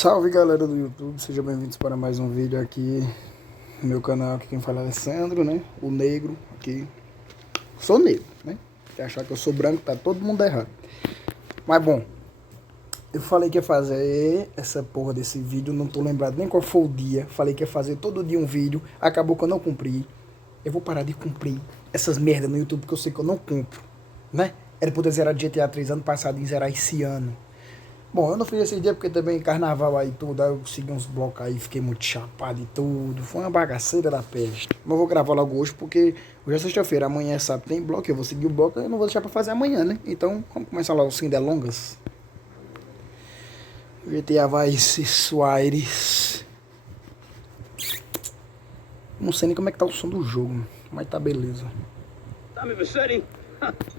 Salve galera do YouTube, sejam bem-vindos para mais um vídeo aqui no meu canal. Aqui quem fala é Alessandro, né? O negro aqui. Sou negro, né? Se achar que eu sou branco, tá todo mundo errado. Mas bom, eu falei que ia fazer essa porra desse vídeo, não tô lembrado nem qual foi o dia. Falei que ia fazer todo dia um vídeo, acabou que eu não cumpri. Eu vou parar de cumprir essas merdas no YouTube porque eu sei que eu não cumpro, né? Era poder zerar GTA 3 ano passado e zerar esse ano. Bom, eu não fiz esse dia porque também carnaval aí tudo, aí eu segui uns blocos aí, fiquei muito chapado e tudo, foi uma bagaceira da peste. Mas eu vou gravar logo hoje porque hoje é sexta-feira, amanhã é sábado, tem bloco, eu vou seguir o bloco, eu não vou deixar pra fazer amanhã, né? Então, vamos começar logo sem delongas. GTA Vice Suárez. Não sei nem como é que tá o som do jogo, mas tá beleza. Tommy Vassetti?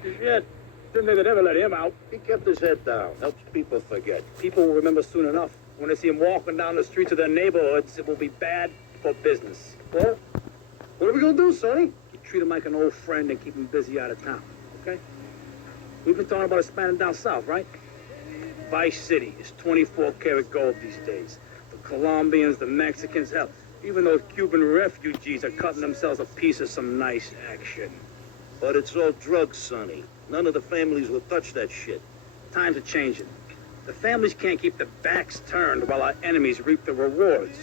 Shit. Didn't think they'd ever let him out. He kept his head down. Helps people forget. People will remember soon enough. When they see him walking down the streets of their neighborhoods, it will be bad for business. Well, what are we gonna do, Sonny? You treat him like an old friend and keep him busy out of town, okay? We've been talking about expanding down south, right? Vice City is 24 karat gold these days. The Colombians, the Mexicans, hell, even those Cuban refugees are cutting themselves a piece of some nice action. But it's all drugs, Sonny. None of the families will touch that shit. Times are changing. The families can't keep their backs turned while our enemies reap the rewards.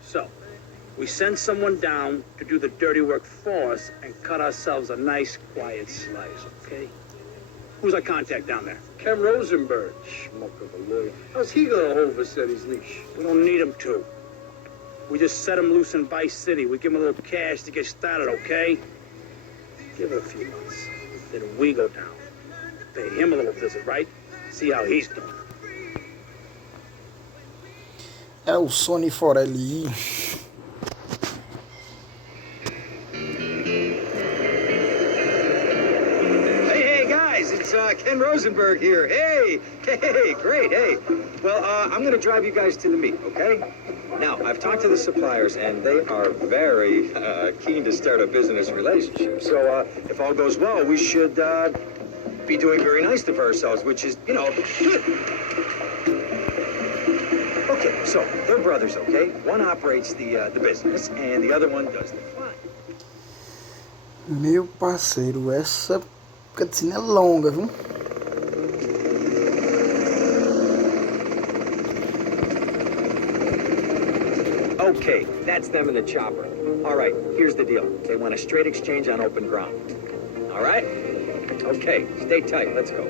So, we send someone down to do the dirty work for us and cut ourselves a nice, quiet slice, okay? Who's our contact down there? Ken Rosenberg. Schmuck of a lawyer. How's he gonna hold Vassetti's leash? We don't need him to. We just set him loose in Vice City. We give him a little cash to get started, okay? Give it a few months. Then we go down. Pay him a little visit, right? See how he's doing. É o Sony Forelli. Hey, guys, it's Ken Rosenberg here. Hey, great, hey. Well, I'm going to drive you guys to the meet, okay? Now, I've talked to the suppliers, and they are very keen to start a business relationship. So, if all goes well, we should be doing very nice for ourselves, which is, you know, good. Okay, so they're brothers, okay? One operates the business, and the other one does the flying. Meu parceiro, essa cutscene é longa, viu? Okay, that's them in the chopper. All right, here's the deal. They want a straight exchange on open ground. All right? Okay, stay tight. Let's go.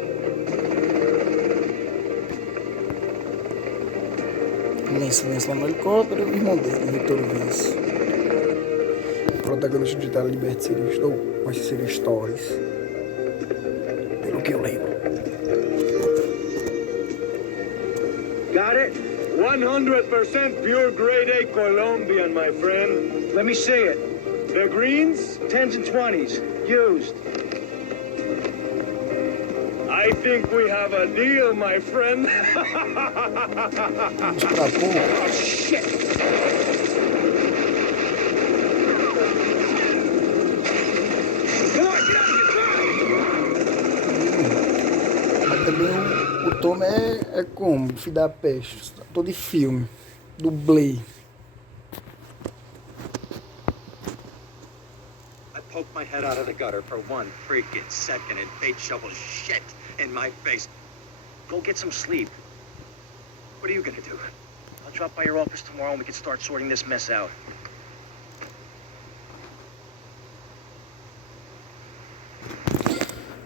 Vence lá no helicóptero, o irmão dele, Victor Vence. O protagonista de Itália Liberty Series, ou vai ser Stories. Pelo que eu lembro. Got it? 100% pure grade A Colombian, my friend. Let me see it. The greens, 10s and 20s, used. I think we have a deal, my friend. Oh, shit. Come on, get out of here. Mas também o Tom é como? Filho da peste. Tô de filme. Dublê. I poked my head out of the gutter for one freaking second and fate shovels shit in my face. Go get some sleep. What are you gonna do? I'll drop by your office tomorrow and we can start sorting this mess out.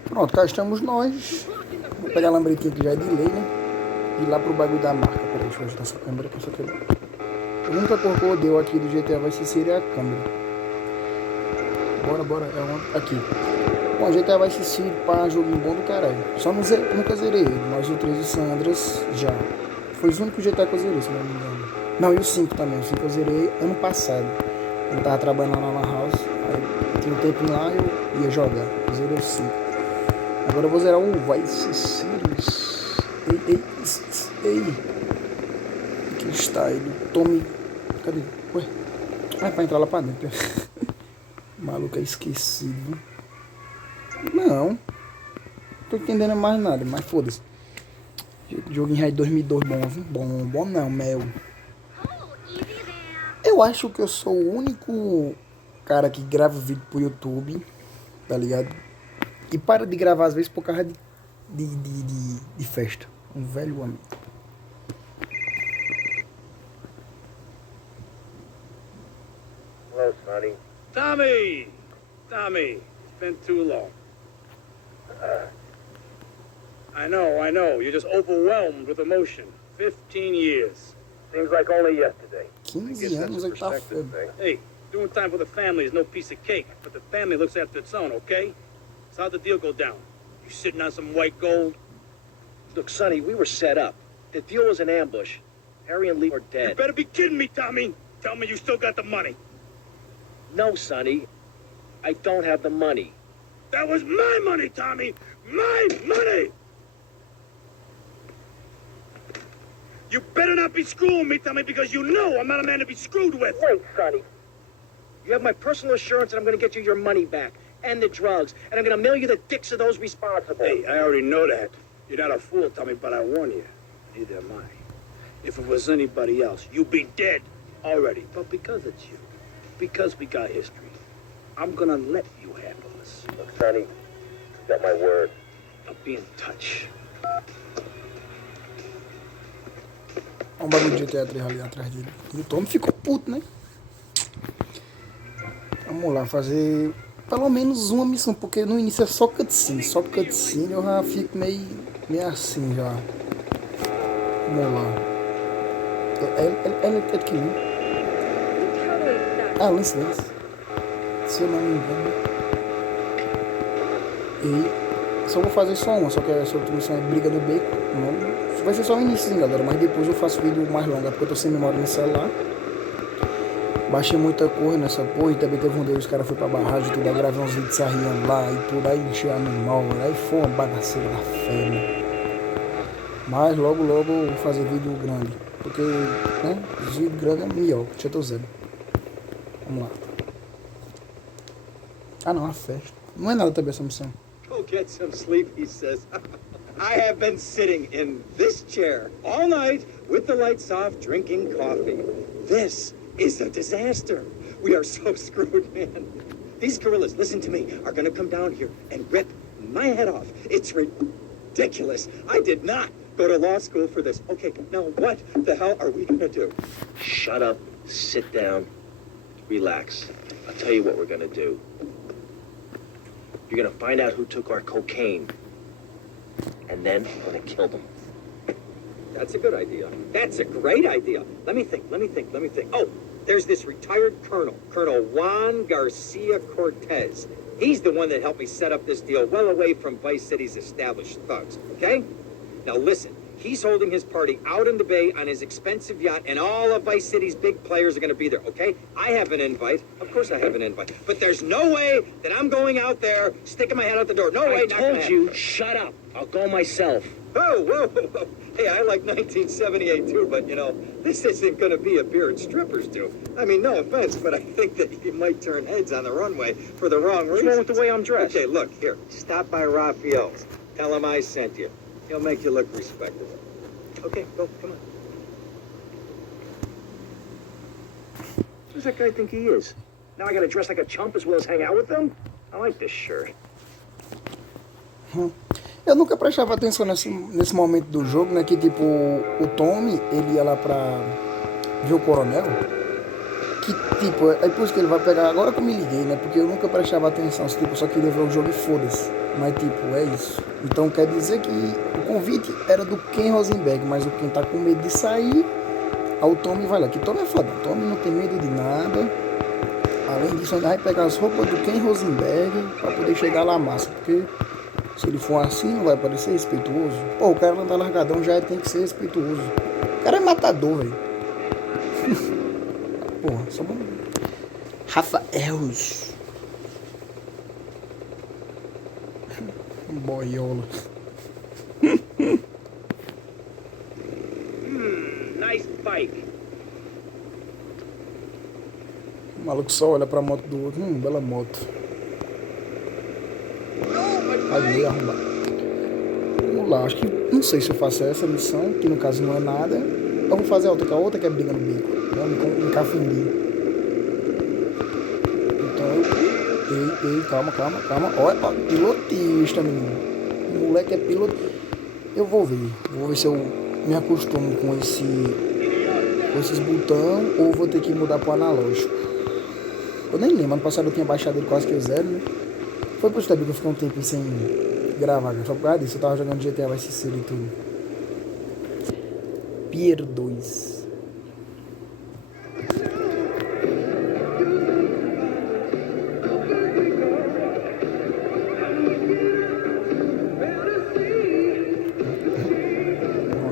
Pronto, cá estamos nós. Vou pegar a lambretinha que já é de lei, né? E ir lá pro bagulho da marca. Peraí, deixa eu ajustar essa câmera que essa aqui. A única cor que eu odeio aqui do GTA Vice City é a câmera. Bora, é onde? Aqui. Bom, GTA Vice City, pá, joguinho bom do caralho. Só nunca zerei ele, mas o 3 e San Andreas já. Foi os únicos GTA que eu zerei, se não me engano. Não, e o 5 também. O 5 eu zerei ano passado. Eu tava trabalhando lá na Lan House, aí tinha um tempinho lá e eu ia jogar. Eu zerei o 5. Agora eu vou zerar o Vice City. Ei. Aqui está ele. Tome. Cadê? Ué. Ah, é pra entrar lá pra dentro. O maluco é Joguinho aí 2002 bom, viu? Bom não, mel. Eu acho que eu sou o único cara que grava vídeo pro YouTube, tá ligado? E para de gravar às vezes por causa de festa. Um velho amigo. Hello, Sonny. Tommy, it's been too long. I know, you're just overwhelmed with emotion. 15 years. Seems like only yesterday. 15 anos ele tá foda. Hey, doing time for the family is no piece of cake, but the family looks after its own, okay? So how'd the deal go down? You sitting on some white gold? Look, Sonny, we were set up. The deal was an ambush. Harry and Lee are You dead. better be kidding me, Tommy. Tell me you still got the money. No, Sonny. I don't have the money. That was my money, Tommy! My money! You better not be screwing me, Tommy, because you know I'm not a man to be screwed with. Wait, Sonny. You have my personal assurance that I'm going to get you your money back and the drugs, and I'm going to mail you the dicks of those responsible. Hey, I already know that. You're not a fool, Tommy, but I warn you, neither am I. If it was anybody else, you'd be dead already. But because it's you, because we got history, I'm gonna let you handle this. Look, Sonny, you got my word. I'll be in touch. Olha um bagulho de GTA 3 ali atrás dele. E o Tom ficou puto, né? Vamos lá, fazer pelo menos uma missão, porque no início é só cutscene. Só cutscene eu já fico meio assim já. Vamos lá. Ela é de que? Ah, Lance. Se eu não me engano. E só vou fazer só uma, só que essa outra missão é briga do beco. Não, vai ser só o início, galera, mas depois eu faço vídeo mais longo, porque eu tô sem memória no celular. Baixei muita coisa nessa porra, e também teve um dia os caras foram pra barragem e tudo, aí gravei uns vídeos sarriando lá e tudo, aí encheu a memória, aí foi uma bagaceira da fé. Mas logo eu vou fazer vídeo grande, porque, né, os vídeos grandes é melhor, deixa eu tô zero. Vamos lá. Ah não, a festa. Não é nada também essa missão. Go get some sleep, he says. I have been sitting in this chair all night with the lights off, drinking coffee. This is a disaster. We are so screwed, man. These gorillas, listen to me, are going to come down here and rip my head off. It's ridiculous. I did not go to law school for this. Okay, now what the hell are we going to do? Shut up, sit down, relax. I'll tell you what we're going to do. You're going to find out who took our cocaine, and then we're going to kill them. That's a good idea. That's a great idea. Let me think. Oh, there's this retired colonel, Colonel Juan Garcia Cortez. He's the one that helped me set up this deal well away from Vice City's established thugs, okay? Now listen, he's holding his party out in the bay on his expensive yacht, and all of Vice City's big players are going to be there, okay? I have an invite. Of course I have an invite. But there's no way that I'm going out there sticking my head out the door. No way, I not gonna told you, happen. shut up. I'll go myself. Whoa. Hey, I like 1978 too, but you know, this isn't going to be a beer and strippers do. I mean, no offense, but I think that you might turn heads on the runway for the wrong reason. What's wrong with the way I'm dressed? Okay, look, here, stop by Raphael's. Tell him I sent you. He'll make you look respectable. Okay, go, come on. Who's that guy think he is? Now I gotta dress like a chump as well as hang out with them? I like this shirt. Eu nunca prestava atenção nesse momento do jogo, né? Que tipo, o Tommy, ele ia lá pra ver o coronel. Que tipo, é por isso que ele vai pegar. Agora que eu me liguei, né? Porque eu nunca prestava atenção. Tipo, eu só queria ver o jogo e foda-se. Mas tipo, é isso. Então quer dizer que o convite era do Ken Rosenberg, mas o Ken tá com medo de sair. Aí o Tommy vai lá. Que Tommy é foda. Tommy não tem medo de nada. Além disso, ainda vai pegar as roupas do Ken Rosenberg pra poder chegar lá massa. Porque se ele for assim, não vai parecer respeituoso. Pô, o cara não tá largadão, já tem que ser respeituoso. O cara é matador, velho. Porra, só bom. Rafaels. Boiola. Nice bike. O maluco só olha pra moto do outro. Bela moto. Aí, arrumar. Vamos lá, acho que não sei se eu faço essa missão, que no caso não é nada. Eu vou fazer a outra, que a outra que é briga no bico. Me confundi. Então, ei, calma. Olha, pilotista, menino. O moleque é piloto. Eu vou ver se eu me acostumo com esses botões ou vou ter que mudar pro analógico. Eu nem lembro, ano passado eu tinha baixado ele quase que zero, né? Foi por isso também que eu fiquei um tempo sem gravar, só por causa disso, eu tava jogando GTA Vice City e tudo. Pier 2.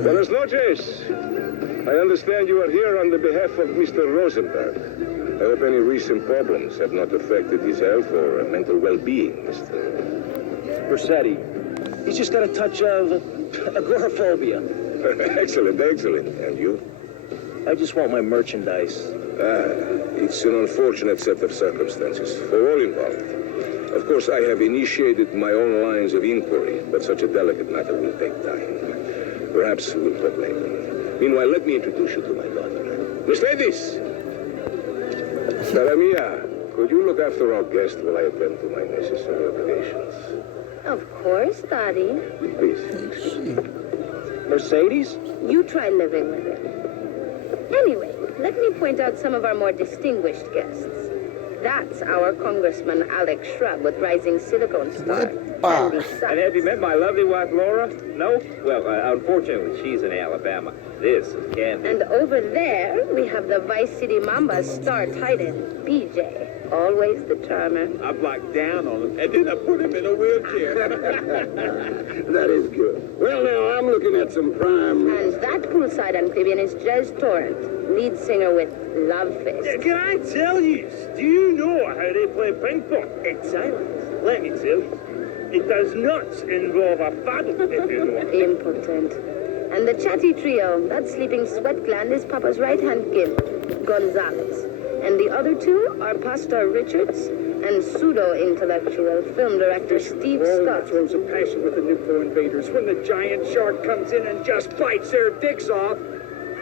Buenas noches. I understand you are here on the behalf of Mr. Rosenberg. I hope any recent problems have not affected his health or mental well-being, Mr. Versetti. He's just got a touch of agoraphobia. Excellent. And you? I just want my merchandise. It's an unfortunate set of circumstances for all involved. Of course, I have initiated my own lines of inquiry, but such a delicate matter will take time. Perhaps we'll talk later. Meanwhile, let me introduce you to my daughter. Miss Ladies! Cara mia, could you look after our guest while I attend to my necessary obligations? Of course, Daddy. Please. Mercedes? You try living with it. Anyway, let me point out some of our more distinguished guests. That's our Congressman Alex Shrub with Rising Silicon Star. And And have you met my lovely wife, Laura? No? Well, unfortunately, she's in Alabama. This is Candy. And over there, we have the Vice City Mamba's star titan, BJ. Always the charmer. I blocked down on him, and then I put him in a wheelchair. That is good. Well, now, I'm looking at some prime... And that poolside amphibian is Jez Torrent, lead singer with Love Fist. Can I tell you, do you know how they play ping pong? It's silent. Let me tell you. It does not involve a paddle, if you know. Impotent. And the chatty trio, that sleeping sweat gland is Papa's right-hand gimp, Gonzalez. And the other two are Pastor Richards and pseudo-intellectual film director Steve Scott. Throws a passion with the Nuclear Invaders when the giant shark comes in and just bites their dicks off.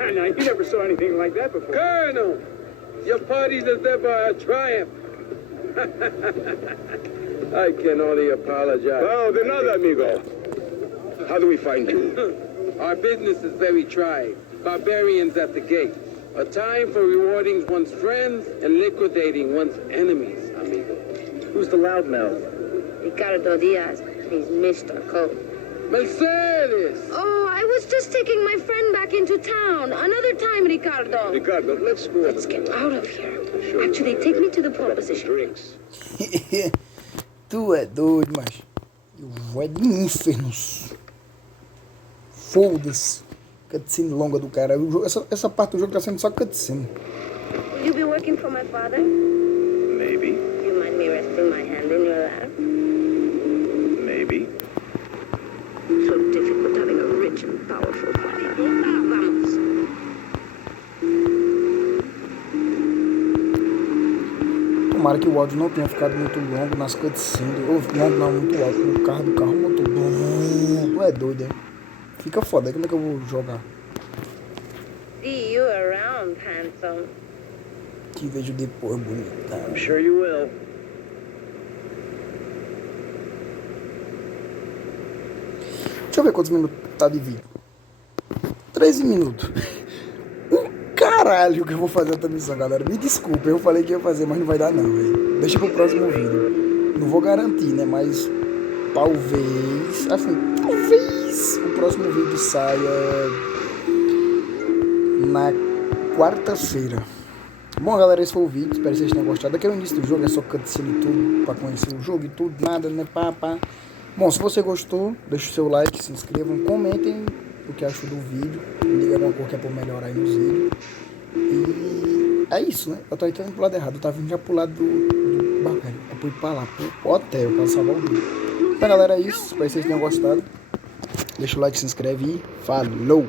And now, you never saw anything like that before. Colonel, your party's as ever a triumph. I can only apologize. Oh, de nada, amigo. How do we find you? Our business is very trying. Barbarians at the gate. A time for rewarding one's friends and liquidating one's enemies, amigo. Who's the loudmouth? Ricardo Diaz. He's Mr. Cole. Mercedes! Oh, I was just taking my friend back into town. Another time, Ricardo. Ricardo, let's go. Let's get out of here. Actually, take me to the pole position. Drinks. Tu é doido, mas eu vou é de infernos. Foda-se. Cutscene longa do cara. Essa parte do jogo tá sendo só cutscene. Will you be working for my father? Maybe. Do you mind me resting my hand in your lap? Maybe. So difficult having a rich and powerful father. Vamos. Tomara que o áudio não tenha ficado muito longo nas cutscenes. Ou longo não, muito alto. O carro do carro motor. Tu é doido, hein? Fica foda. Como é que eu vou jogar? See you around, handsome. Te vejo depois, bonitão. I'm sure you will. Deixa eu ver quantos minutos tá de vídeo. 13 minutos. Caralho que eu vou fazer outra missão, galera. Me desculpa, eu falei que ia fazer, mas não vai dar não, velho. Deixa pro próximo vídeo. Não vou garantir, né? Mas talvez, assim, talvez o próximo vídeo saia na quarta-feira. Bom, galera, esse foi o vídeo. Espero que vocês tenham gostado. Aqui é o início do jogo, é só cutscene e tudo, pra conhecer o jogo e tudo, nada, né? Pá. Bom, se você gostou, deixa o seu like, se inscrevam, comentem o que achou do vídeo, diga alguma coisa que é por melhorar aí nos vídeos. E é isso, né? Eu tô entrando pro lado errado, eu tava vindo já pro lado do barbeiro. Eu fui pra lá, pro hotel, pra salvar o vídeo. Então, galera, é isso. Espero que vocês tenham gostado. Deixa o like, se inscreve e falou!